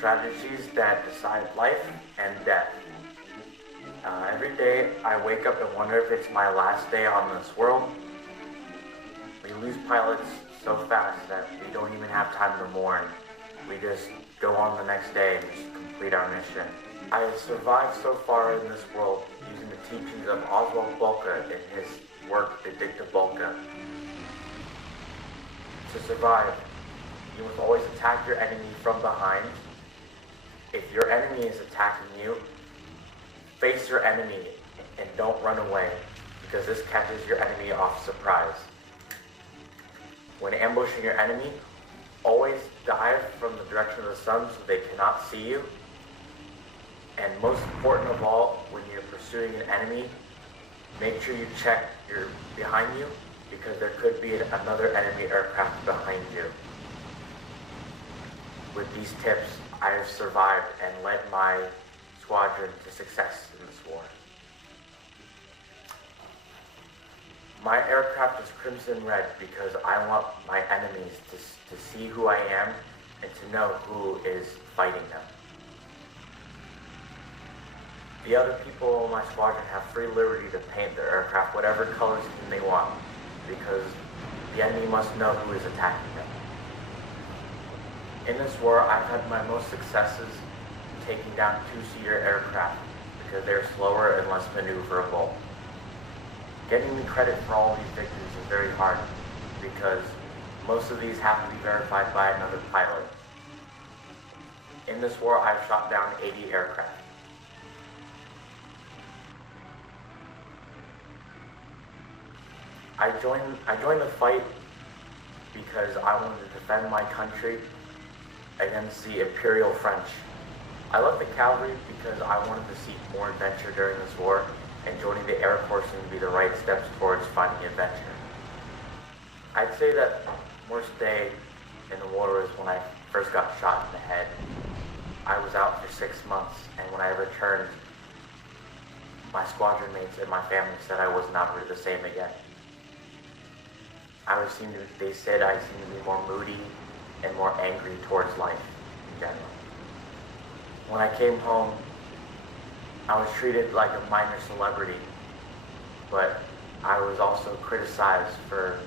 strategies that decide life and death. Every day I wake up and wonder if it's my last day on this world. We lose pilots so fast that we don't even have time to mourn. We just go on the next day and just complete our mission. I have survived so far in this world using the teachings of Oswald Boca in his work, The Dicta Bulca. To survive, you must always attack your enemy from behind. If your enemy is attacking you, face your enemy and don't run away, because this catches your enemy off surprise. When ambushing your enemy, always dive from the direction of the sun so they cannot see you. And most important of all, when you're pursuing an enemy, make sure you check behind you, because there could be another enemy aircraft behind you. With these tips, I have survived and led my squadron to success in this war. My aircraft is crimson red because I want my enemies to see who I am and to know who is fighting them. The other people in my squadron have free liberty to paint their aircraft whatever color scheme they want, because the enemy must know who is attacking them. In this war, I've had my most successes taking down two-seater aircraft because they're slower and less maneuverable. Getting me credit for all these victories is very hard because most of these have to be verified by another pilot. In this war, I've shot down 80 aircraft. I joined the fight because I wanted to defend my country against the Imperial French. I left the cavalry because I wanted to seek more adventure during this war, and joining the Air Force seemed to be the right steps towards finding adventure. I'd say that worst day in the war was when I first got shot in the head. I was out for 6 months, and when I returned, my squadron mates and my family said I was never the same again. They said I seemed to be more moody and more angry towards life in general. When I came home, I was treated like a minor celebrity, but I was also criticized for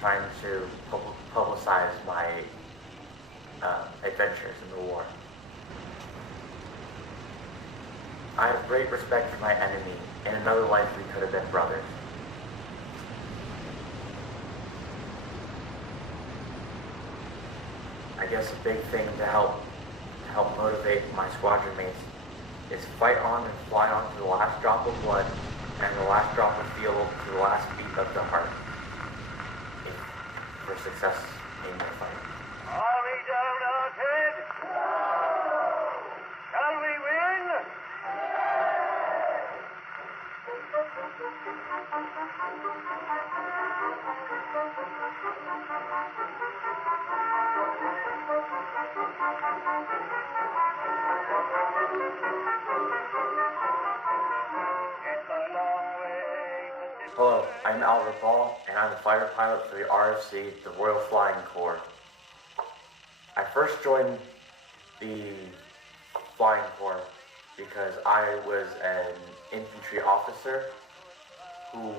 trying to publicize my adventures in the war. I have great respect for my enemy. In another life, we could have been brothers. I guess a big thing to help motivate my squadron mates is fight on and fly on to the last drop of blood and the last drop of fuel to the last beat of the heart for success in your fight. Are we downhearted? Shall we win? Hello, I'm Albert Ball, and I'm a fighter pilot for the RFC, the Royal Flying Corps. I first joined the Flying Corps because I was an infantry officer who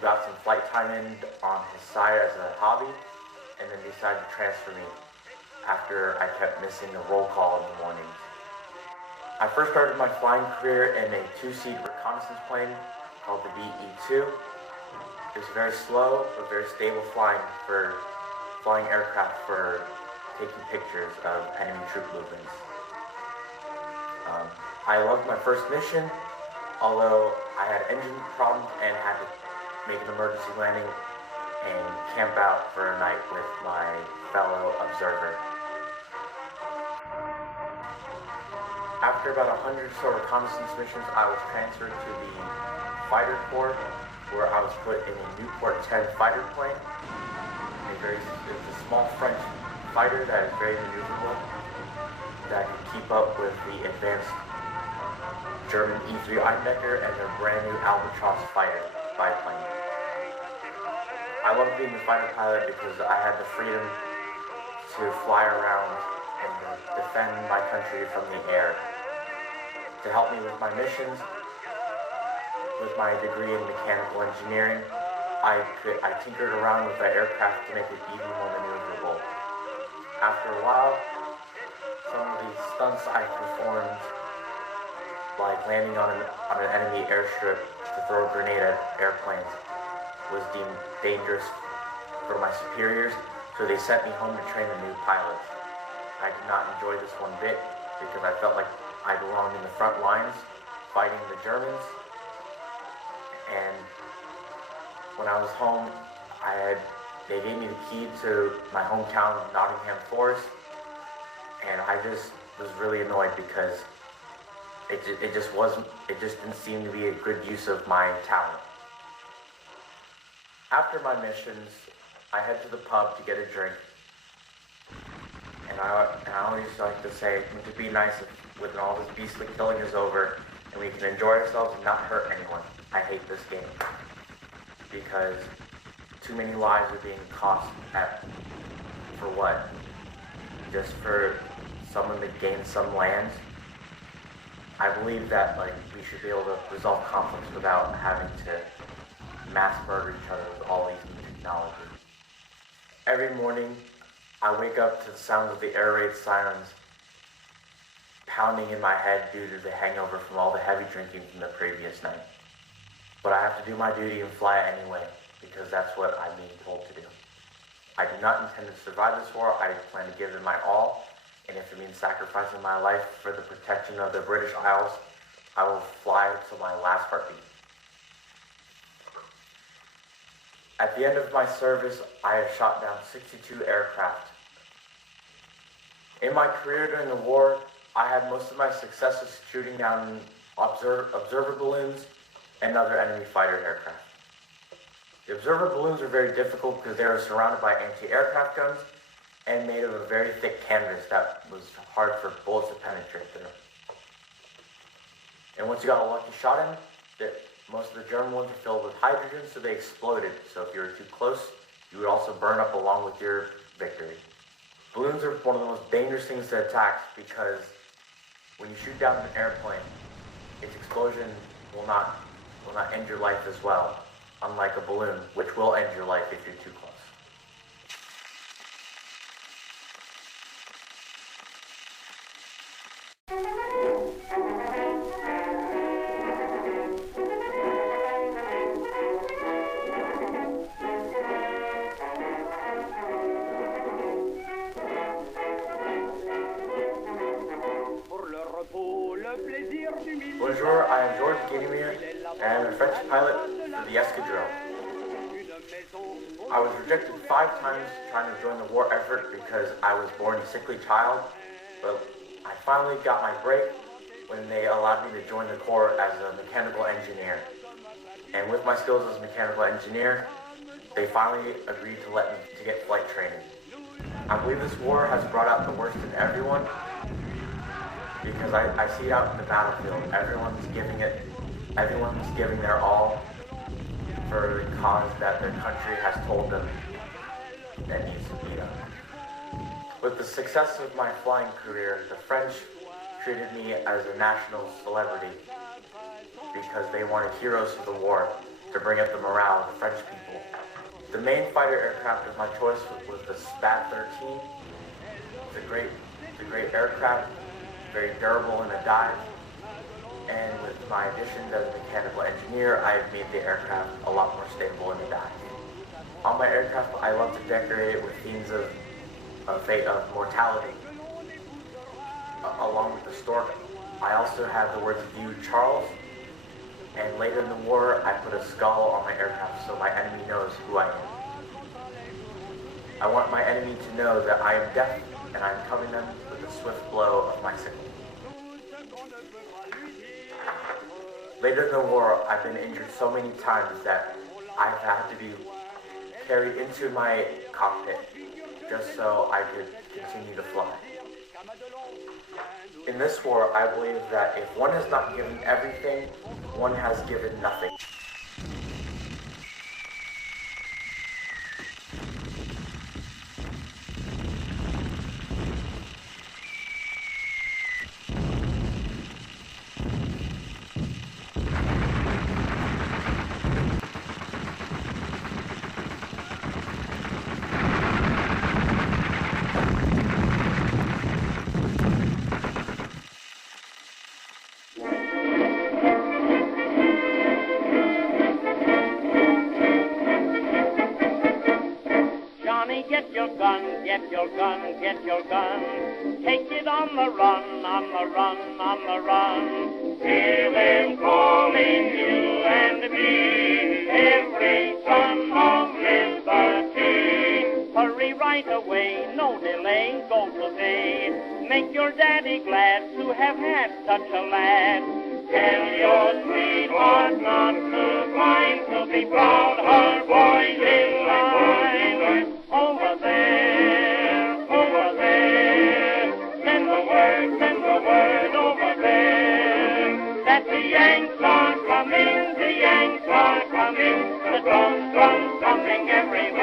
got some flight time in on his side as a hobby, and then decided to transfer me after I kept missing the roll call in the mornings. I first started my flying career in a two-seat reconnaissance plane called the VE-2. It was very slow but very stable flying aircraft for taking pictures of enemy troop movements. I loved my first mission, although I had engine problems and had to make an emergency landing and camp out for a night with my fellow observer. After about 100 or so reconnaissance missions, I was transferred to the Fighter Corps, where I was put in a Newport 10 fighter plane. It's a small French fighter that is very maneuverable, that can keep up with the advanced German E-3 Eindecker and their brand new Albatross fighter biplane. I loved being a fighter pilot because I had the freedom to fly around in the defend my country from the air. To help me with my missions, with my degree in mechanical engineering, I tinkered around with the aircraft to make it even more maneuverable. After a while, some of the stunts I performed, like landing on an enemy airstrip to throw a grenade at airplanes, was deemed dangerous for my superiors, so they sent me home to train the new pilots. I did not enjoy this one bit because I felt like I belonged in the front lines fighting the Germans. And when I was home, they gave me the key to my hometown of Nottingham Forest, and I just was really annoyed because it just didn't seem to be a good use of my talent. After my missions, I head to the pub to get a drink. And I always like to say, it would be nice if when all this beastly killing is over and we can enjoy ourselves and not hurt anyone. I hate this game because too many lives are being cost for what? Just for someone to gain some lands? I believe that we should be able to resolve conflicts without having to mass murder each other with all these new technologies. Every morning, I wake up to the sounds of the air raid sirens pounding in my head due to the hangover from all the heavy drinking from the previous night. But I have to do my duty and fly anyway, because that's what I'm being told to do. I do not intend to survive this war. I plan to give it my all, and if it means sacrificing my life for the protection of the British Isles, I will fly till my last heartbeat. At the end of my service, I have shot down 62 aircraft. In my career during the war, I had most of my successes shooting down observer balloons and other enemy fighter aircraft. The observer balloons are very difficult because they are surrounded by anti-aircraft guns and made of a very thick canvas that was hard for bullets to penetrate through. And once you got a lucky shot in, most of the German ones are filled with hydrogen, so they exploded. So if you were too close, you would also burn up along with your victory. Balloons are one of the most dangerous things to attack because when you shoot down an airplane, its explosion will not end your life as well, unlike a balloon, which will end your life if you're too close. Bonjour, I am Georges Guénimard, and I am a French pilot for the Escadrille. I was rejected 5 times trying to join the war effort because I was born a sickly child, but I finally got my break when they allowed me to join the Corps as a mechanical engineer. And with my skills as a mechanical engineer, they finally agreed to let me to get flight training. I believe this war has brought out the worst in everyone, because I see it out in the battlefield. Everyone's giving their all for the cause that their country has told them that needs to be done. With the success of my flying career, the French treated me as a national celebrity because they wanted heroes of the war to bring up the morale of the French people. The main fighter aircraft of my choice was the SPAD-13. It's a great aircraft, very durable in a dive, and with my additions as a mechanical engineer, I have made the aircraft a lot more stable in a dive. On my aircraft, I love to decorate it with themes of fate of mortality. Along with the stork, I also have the words "View Charles," and later in the war, I put a skull on my aircraft so my enemy knows who I am. I want my enemy to know that I am death, and I am coming them with a swift blow of my sickle. Later in the war, I've been injured so many times that I've had to be carried into my cockpit just so I could continue to fly. In this war, I believe that if one has not given everything, one has given nothing. get your gun, get your gun. Take it on the run, on the run, on the run. Hear them calling you and me, every son of liberty. Hurry right away, no delay, go today. Make your daddy glad to have had such a lad. Tell your sweetheart not to mind, to be proud her boys in line. Over there, over there. Send the word over there. That the Yanks are coming, the Yanks are coming. The drums drumming everywhere.